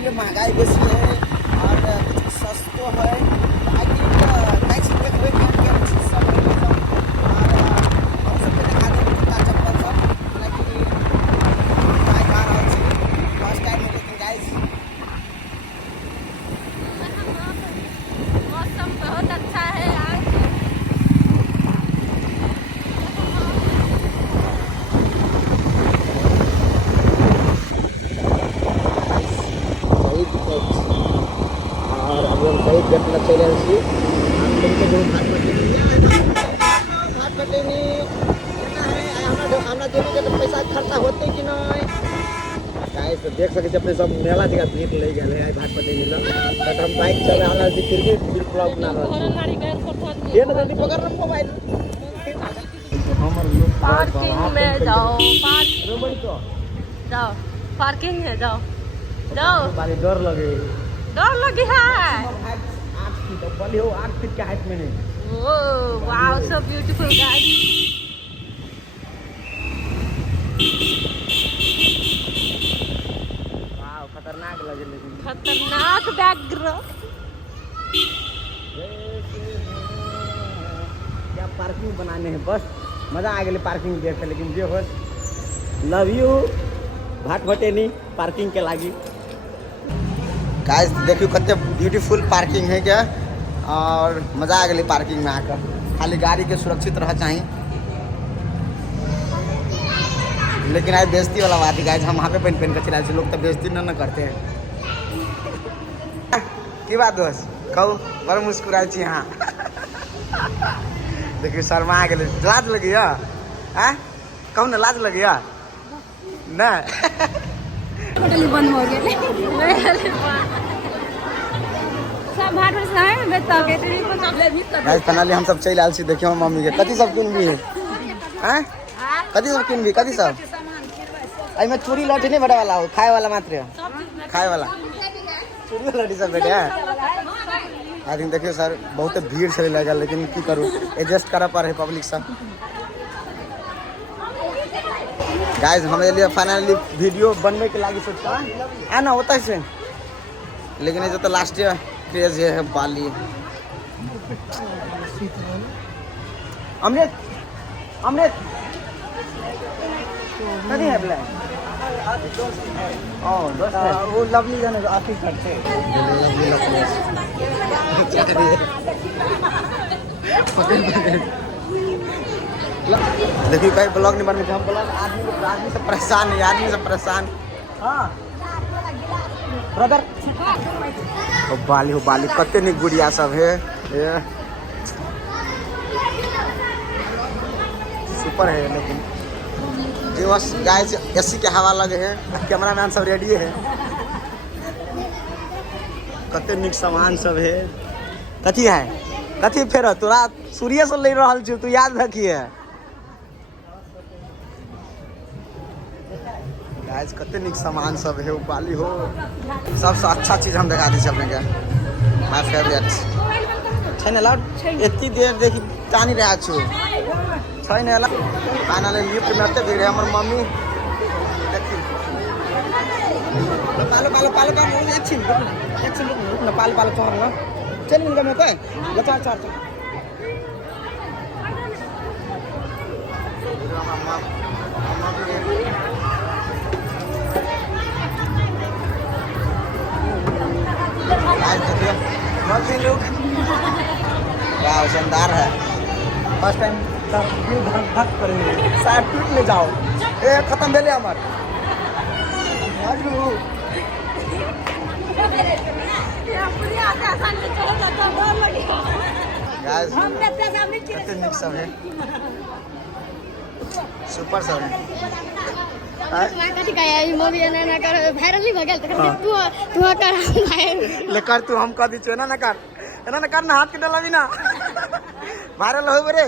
लिए महंगाई बेसी है और कुछ सस्तो है। आई थिंक नेक्स्ट देखबे क्या चीज सब है सब। और हम सबके देखा दे जूता चप्पल सब हालांकि ट्राई कर रहा छी फर्स्ट टाइम लेकिन गाइस मौसम बहुत अच्छा है आज। और अभी हम सही देखना चले छी भात पटेनी हमरा देवी के पैसा खर्चा होते कि नहीं गाइस। तो देख सके अपने सब मेला जगह भीड़ ले गए है भात पटेनी ला। बट हम बाइक चला रहा थी फिर भी बिल ब्लॉक ना रहा ये ना जल्दी पकड़ रहा मोबाइल। पार्किंग में जाओ जाओ पार्किंग में जाओ जाओ। बारी डर लगे है 8 फीट ऊपर हो 8 फीट के हाइट में नहीं। वो वाओ सो ब्यूटीफुल गाइस। वाह खतरनाक लगे लेकिन खतरनाक बैकग्राउंड। क्या पार्किंग बनाने हैं बस मजा आ गई पार्किंग देख के। लेकिन जो हो लव यू भाट भटेनी पार्किंग के लागी। गाइस देखियो कते ब्यूटीफुल पार्किंग है क्या और मजा आ गई पार्किंग में आकर। खाली गाड़ी के सुरक्षित रह चाहिए। लेकिन आज बेइज्जती वाला बात है गाइस हम वहाँ पे पहन कर चला लोग तो बेइज्जती ना करते हैं। की बात दोस्त कहू बड़ मुस्कुराई छी यहाँ देखिए शर्मा आ गए लाज लगी कहू ना लाज लगी ना होटल बंद हो गया सब भाट से है बेटा के तेरी को चॉकलेट मिस कर गाइस फाइनली हम सब चल आल छी। देखियो मम्मी के कथी सब किन भी है हैं कथी सब किन भी कथी सब आई में चूड़ी लौटी नहीं बड़ा वाला हो खाए वाला मात्र खाए वाला चूड़ी लौटी सब बेटे है। आई थिंक देखियो सर बहुत भीड़ चले लगा लेकिन की करूँ एडजस्ट करा पड़ है पब्लिक सब। गाइस हमारे लिए फाइनली वीडियो बनने के लागी सोचता है ना होता है लेकिन ये जो तो लास्ट ईयर क्रेज है बाली अमृत अमृत कभी है ब्लैक दोस्त है वो लवली जाने आप ही करते देखिए भाई ब्लॉग नहीं बनने हम ब्लॉग आदमी से परेशान है आदमी से परेशान। हाँ ब्रदर हो बाली कते नहीं गुड़िया सब है ये सुपर है। लेकिन जो गाय एसी के हवा लगे है कैमरा मैन सब रेडी है कते निक सामान सब है। कथी है कथी फेर तोरा सूर्य से ले रहा तू याद रखिए गाइस कते निक सामान सब है बाली हो। सबसे अच्छा चीज हम दिखा दी अपने के माय फेवरेट छै ने लाउड एत्ती देर देखी टानी रहा छु छै ने ला फाइनली लिफ्ट में आते भीड़ हमर मम्मी देखी पालो एक छिन रुक ना पालो चढ़ ना चल मिल गए कोई ले चढ़ वाह शानदार है फर्स्ट टाइम सब भक्त करेंगे शायद टूट ले जाओ ए खत्म भेले हमर सब है सुपर सब है लेकर तू हम कह दी ना कर ना हाथ के डाला भी ना वायरल हो बरे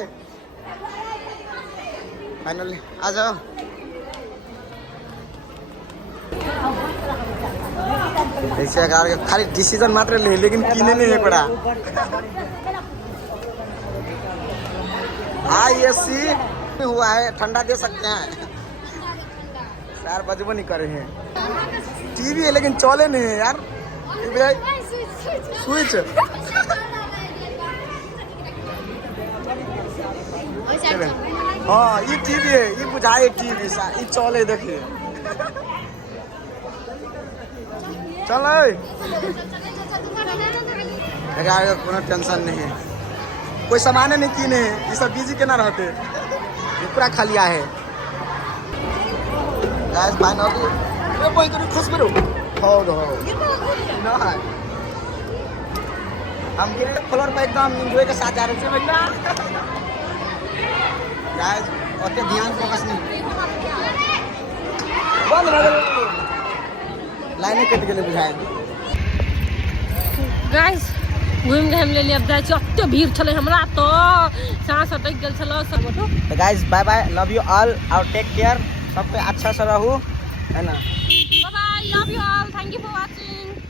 फाइनली आ जाओ। ऐसे खाली डिसीजन मात्र ले लेकिन किने नहीं है बड़ा ISC हुआ है ठंडा दे सकते हैं यार बजबो नहीं करे हैं। टीवी है लेकिन चले नहीं है यार। स्विच हाँ ये टीवी है, ये बुझाए टीवी सा ये चले देखिए। चलो कोनो टेंशन नहीं है, कोई सामान नहीं किने है, ये सब बिजी के ना रहते, ये पूरा खालिया है। गाइस फाइनली ये कोई तो खुश करो हो ना हम गिरे फ्लोर पे एकदम एंजॉय के साथ जा रहे थे भैया। गाइस ओते ध्यान फोकस नहीं बंद हो गए, लाइनें कट गेले बुझाए। गाइस घूम के हम ले लिए, अब जाए अत्ते भीड़ चले हमरा तो सांस अटक गेल छलो सब। तो guys bye bye, love you all और टेक केयर, सब पे अच्छा से रहू है ना। Bye bye, love you all, thank you for watching.